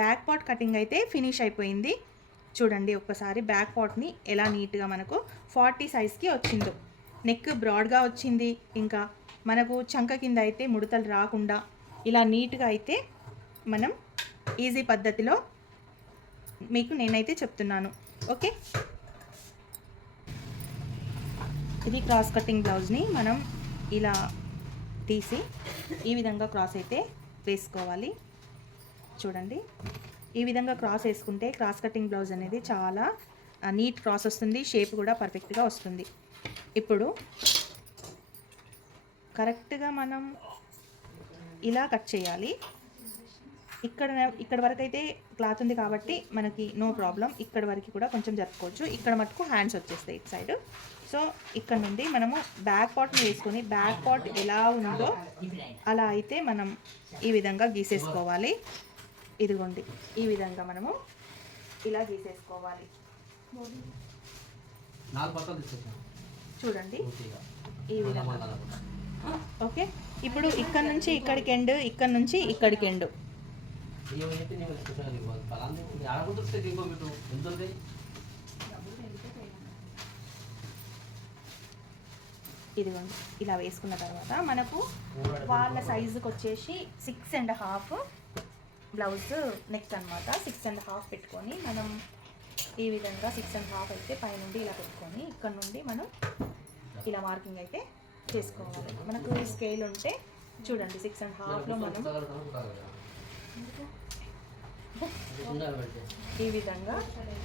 Back part cutting అయితే finish అయిపోయింది. చూడండి ఒక్కసారి బ్యాక్ పార్ట్ని ఎలా నీట్గా మనకు 40 సైజ్కి వచ్చిందో. నెక్ బ్రాడ్గా వచ్చింది. ఇంకా మనకు చంక కింద అయితే ముడతలు రాకుండా ఇలా నీట్గా అయితే మనం ఈజీ పద్ధతిలో మీకు నేనైతే చెప్తున్నాను. ఓకే, ఇది క్రాస్ కటింగ్ బ్లౌజ్ని మనం ఇలా తీసి ఈ విధంగా క్రాస్ అయితే వేసుకోవాలి. చూడండి ఈ విధంగా క్రాస్ వేసుకుంటే క్రాస్ కటింగ్ బ్లౌజ్ అనేది చాలా నీట్ క్రాస్ వస్తుంది, షేప్ కూడా పర్ఫెక్ట్గా వస్తుంది. ఇప్పుడు కరెక్ట్గా మనం ఇలా కట్ చేయాలి. ఇక్కడ వరకు అయితే క్లాత్ ఉంది కాబట్టి మనకి నో ప్రాబ్లం. ఇక్కడ వరకు కూడా కొంచెం జరుపుకోవచ్చు. ఇక్కడ మటుకు హ్యాండ్స్ వచ్చేస్తాయి ఇటు సైడ్. సో ఇక్కడ నుండి మనము బ్యాక్ పార్ట్ని వేసుకొని బ్యాక్ పార్ట్ ఎలా ఉందో అలా అయితే మనం ఈ విధంగా గీసేసుకోవాలి. ఇదిగోండి ఈ విధంగా మనము ఇలా గీసేసుకోవాలి. చూడండి ఈ విధంగా. ఓకే, ఇప్పుడు ఇక్కడ నుంచి ఇక్కడికి ఎండ్, ఇక్కడ నుంచి ఇక్కడికి ఎండ్. ఇదిగోండి ఇలా వేసుకున్న తర్వాత మనకు వాళ్ళ సైజుకి వచ్చేసి 6.5 బ్లౌజ్ నెక్ అనమాట. 6.5 పెట్టుకొని మనం ఈ విధంగా 6.5 అయితే పైనుండి ఇలా పెట్టుకొని ఇక్కడ నుండి మనం ఇలా మార్కింగ్ అయితే చేసుకోవాలి. మనకు స్కేల్ ఉంటే చూడండి 6.5లో మనం ఈ విధంగా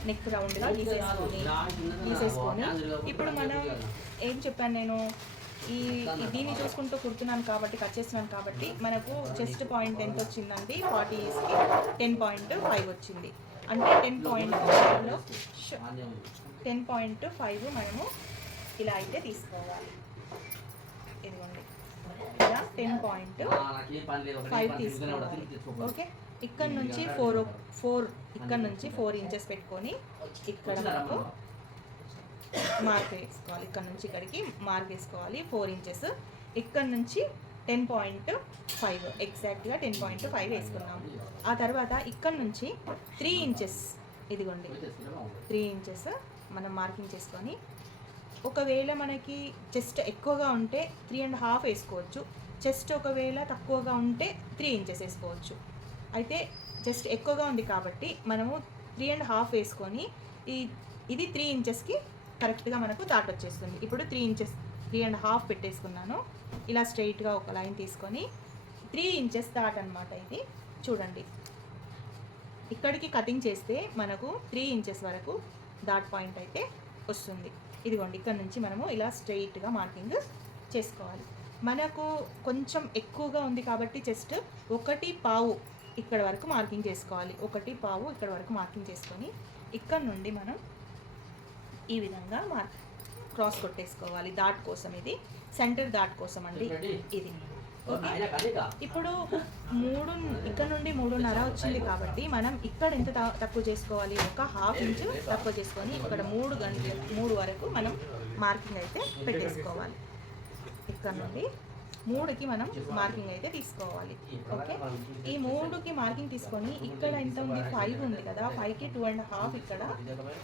నెక్ రౌండ్గా గీసేసుకొని ఇప్పుడు మనం ఏం చెప్పాను నేను, దీన్ని చూసుకుంటూ కుడుతున్నాను కాబట్టి కట్ చేస్తున్నాను కాబట్టి మనకు చెస్ట్ పాయింట్ ఎంత వచ్చిందండి 40కి 10.5 వచ్చింది. అంటే 10.5లో 10.5 మనము ఇలా అయితే తీసుకోవాలి. ఇదిగోండి ఇలా 10.5 తీసుకోవాలి. ఓకే, ఇక్కడ నుంచి 4 ఇంచెస్ పెట్టుకొని ఇక్కడ మనకు మార్క్ వేసుకోవాలి. ఇక్కడ నుంచి ఇక్కడికి మార్క్ వేసుకోవాలి 4 ఇంచెస్. ఇక్కడ నుంచి 10.5 ఎగ్జాక్ట్గా 10.5 వేసుకున్నాము. ఆ తర్వాత ఇక్కడ నుంచి 3 ఇంచెస్, ఇదిగోండి 3 ఇంచెస్ మనం మార్కింగ్ చేసుకొని, ఒకవేళ మనకి చెస్ట్ ఎక్కువగా ఉంటే 3.5 వేసుకోవచ్చు. చెస్ట్ ఒకవేళ తక్కువగా ఉంటే 3 ఇంచెస్ వేసుకోవచ్చు. అయితే జస్ట్ ఎక్కువగా ఉంది కాబట్టి మనము 3.5 వేసుకొని ఇది 3 ఇంచెస్కి కరెక్ట్గా మనకు దాట్ వచ్చేస్తుంది. ఇప్పుడు 3.5 పెట్టేసుకున్నాను. ఇలా స్ట్రైట్గా ఒక లైన్ తీసుకొని 3 ఇంచెస్ దాట్ అనమాట ఇది. చూడండి ఇక్కడికి కటింగ్ చేస్తే మనకు 3 ఇంచెస్ వరకు డాట్ పాయింట్ అయితే వస్తుంది. ఇదిగోండి ఇక్కడ నుంచి మనము ఇలా స్ట్రైట్గా మార్కింగ్ చేసుకోవాలి. మనకు కొంచెం ఎక్కువగా ఉంది కాబట్టి జస్ట్ 1.5 ఇక్కడ వరకు మార్కింగ్ చేసుకోవాలి. 1.5 ఇక్కడ వరకు మార్కింగ్ చేసుకొని ఇక్కడ నుండి మనం ఈ విధంగా క్రాస్ కొట్టేసుకోవాలి. దాట్ కోసం, ఇది సెంటర్ దాట్ కోసం అండి ఇది. ఓకే, ఇప్పుడు ఇక్కడ నుండి 3.5 వచ్చింది కాబట్టి మనం ఇక్కడ ఎంత తక్కువ చేసుకోవాలి, ఒక 1/2 ఇంచు తక్కువ చేసుకొని ఇక్కడ 3 వరకు మనం మార్కింగ్ అయితే పెట్టేసుకోవాలి. ఇక్కడ నుండి 3కి మనం మార్కింగ్ అయితే తీసుకోవాలి. ఓకే, ఈ 3కి మార్కింగ్ తీసుకొని ఇక్కడ ఎంత ఉంది 5 ఉంది కదా, 5కి 2.5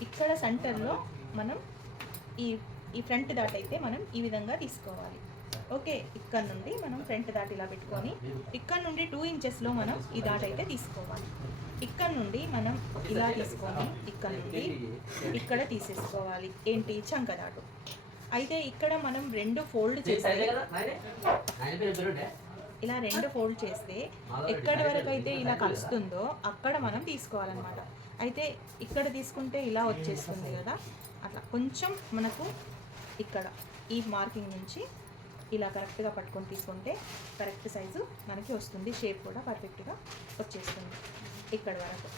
ఇక్కడ సెంటర్లో మనం ఈ ఫ్రంట్ దాట్ అయితే మనం ఈ విధంగా తీసుకోవాలి. ఓకే, ఇక్కడ నుండి మనం ఫ్రంట్ దాట్ ఇలా పెట్టుకొని ఇక్కడ నుండి 2 ఇంచెస్లో మనం ఈ దాట్ అయితే తీసుకోవాలి. ఇక్కడ నుండి మనం ఇలా తీసుకొని ఇక్కడ నుండి ఇక్కడ తీసేసుకోవాలి. ఏంటి, చంక దాటు. అయితే ఇక్కడ మనం 2 ఫోల్డ్ చేస్తే ఇలా 2 ఫోల్డ్ చేస్తే ఎక్కడి వరకు అయితే ఇలా కలుస్తుందో అక్కడ మనం తీసుకోవాలన్నమాట. అయితే ఇక్కడ తీసుకుంటే ఇలా వచ్చేస్తుంది కదా, అట్లా కొంచెం మనకు ఇక్కడ ఈ మార్కింగ్ నుంచి ఇలా కరెక్ట్గా పట్టుకొని తీసుకుంటే కరెక్ట్ సైజు మనకి వస్తుంది. షేప్ కూడా పర్ఫెక్ట్గా వచ్చేస్తుంది ఇక్కడ వరకు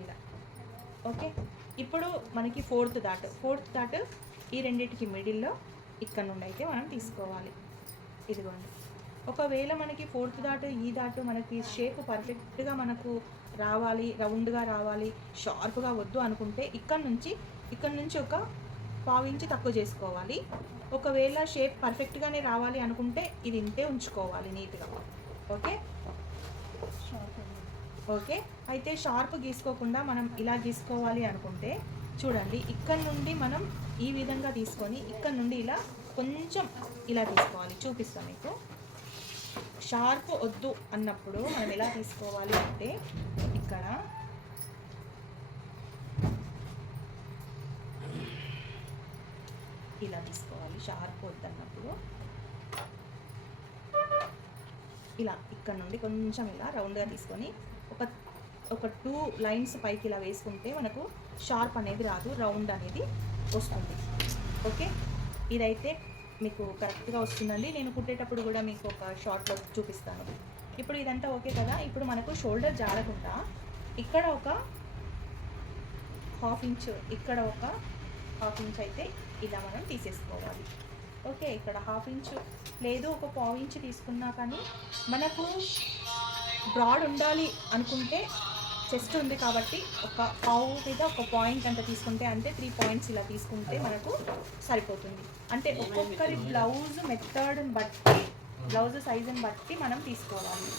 ఇలా. ఓకే, ఇప్పుడు మనకి ఫోర్త్ దాట్ ఈ రెండింటికి మిడిల్లో ఇక్కడ నుండి అయితే మనం తీసుకోవాలి. ఇదిగోండి, ఒకవేళ మనకి ఫోర్త్ దాట్ ఈ దాటు మనకి షేప్ పర్ఫెక్ట్గా మనకు రావాలి, రౌండ్గా రావాలి, షార్ప్గా వద్దు అనుకుంటే ఇక్కడ నుంచి ఒక 1/4 ఇంచు తక్కువ చేసుకోవాలి. ఒకవేళ షేప్ పర్ఫెక్ట్గానే రావాలి అనుకుంటే ఇది ఇంతే ఉంచుకోవాలి నీట్గా. Okay, okay. అయితే షార్ప్ గీసుకోకుండా మనం ఇలా గీసుకోవాలి అనుకుంటే చూడండి, ఇక్కడ నుండి మనం ఈ విధంగా తీసుకొని ఇక్కడ నుండి ఇలా కొంచెం ఇలా తీసుకోవాలి. చూపిస్తాను మీకు. షార్ప్ వద్దు అన్నప్పుడు మనం ఎలా తీసుకోవాలి అంటే ఇక్కడ ఇలా తీసుకోవాలి. షార్ప్ వద్దు అన్నప్పుడు ఇలా ఇక్కడ నుండి కొంచెం ఇలా రౌండ్గా తీసుకొని ఒక ఒక 2 లైన్స్ పైకి ఇలా వేసుకుంటే మనకు షార్ప్ అనేది రాదు, రౌండ్ అనేది వస్తుంది. ఓకే, ఇదైతే మీకు కరెక్ట్గా వస్తుందండి. నేను కుట్టేటప్పుడు కూడా మీకు ఒక షార్ట్లో చూపిస్తాను. ఇప్పుడు ఇదంతా ఓకే కదా. ఇప్పుడు మనకు షోల్డర్ జారకుండా ఇక్కడ ఒక హాఫ్ ఇంచ్, ఇక్కడ ఒక హాఫ్ ఇంచ్ అయితే ఇలా మనం తీసేసుకోవాలి. ఓకే, ఇక్కడ హాఫ్ ఇంచ్ లేదు ఒక పావు ఇంచ్ తీసుకున్నా కానీ మనకు బ్రాడ్ ఉండాలి అనుకుంటే చెస్ట్ ఉంది కాబట్టి ఒక పావు మీద ఒక పాయింట్ అంత తీసుకుంటే, అంటే 3 పాయింట్స్ ఇలా తీసుకుంటే మనకు సరిపోతుంది. అంటే ఒక్కొక్కరి బ్లౌజ్ మెథడ్ని బట్టి, బ్లౌజ్ సైజుని బట్టి మనం తీసుకోవాలి.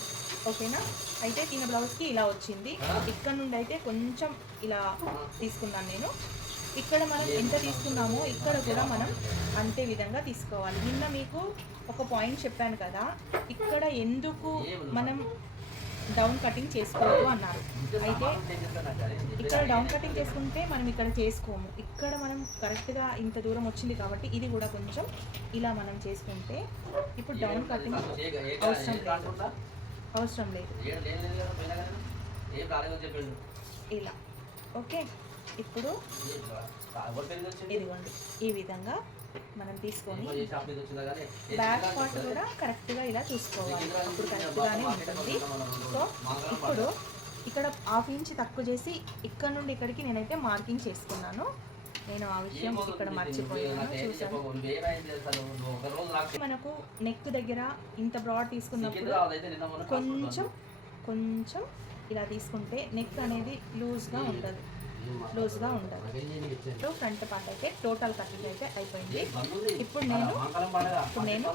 ఓకేనా. అయితే దీని బ్లౌజ్కి ఇలా వచ్చింది. ఇక్కడ నుండి అయితే కొంచెం ఇలా తీసుకున్నాను నేను. ఇక్కడ మనం ఎంత తీసుకున్నామో ఇక్కడ కూడా మనం అంతే విధంగా తీసుకోవాలి. నిన్న మీకు ఒక పాయింట్ చెప్పాను కదా, ఇక్కడ ఎందుకు మనం డౌన్ కటింగ్ చేసుకోవద్దు అన్నారు. అయితే ఇక్కడ డౌన్ కటింగ్ చేసుకుంటే మనం ఇక్కడ చేసుకోము. ఇక్కడ మనం కరెక్ట్గా ఇంత దూరం వచ్చింది కాబట్టి ఇది కూడా కొంచెం ఇలా మనం చేసుకుంటే ఇప్పుడు డౌన్ కటింగ్ అవసరం లేదు ఇలా. ఓకే, ఇప్పుడు ఇదిగోండి ఈ విధంగా మనం తీసుకొని బ్యాక్ పార్ట్ కూడా కరెక్ట్గా ఇలా చూసుకోవాలి, అప్పుడు కరెక్ట్గానే ఉంటుంది. సో ఇప్పుడు ఇక్కడ హాఫ్ ఇంచ్ తక్కువ చేసి ఇక్కడ నుండి ఇక్కడికి నేనైతే మార్కింగ్ చేసుకున్నాను. నేను ఆ విషయం ఇక్కడ మర్చిపోయాను, చూసాను. మనకు నెక్ దగ్గర ఇంత బ్రాడ్ తీసుకున్నప్పుడు కొంచెం కొంచెం ఇలా తీసుకుంటే నెక్ అనేది లూజ్గా ఉండదు. ఫ్రంట్ పార్ట్ అయితే టోటల్ కటింగ్ అయితే అయిపోయింది. ఇప్పుడు నేను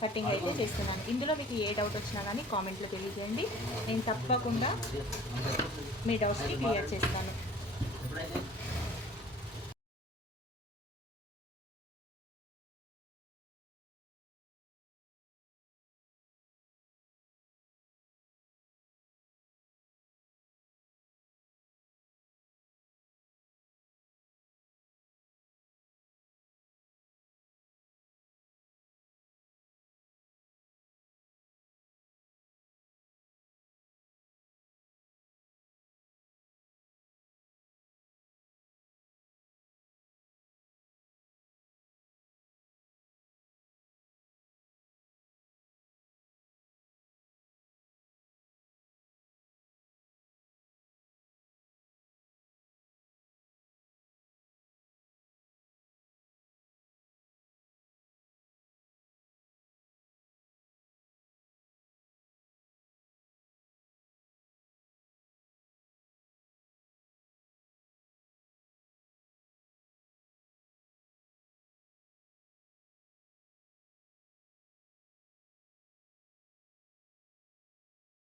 కటింగ్ అయితే చేస్తున్నాను. ఇందులో మీకు ఏ డౌట్ వచ్చినా కానీ కామెంట్లో తెలియజేయండి, నేను తప్పకుండా మీ డౌట్స్ని క్లియర్ చేస్తాను.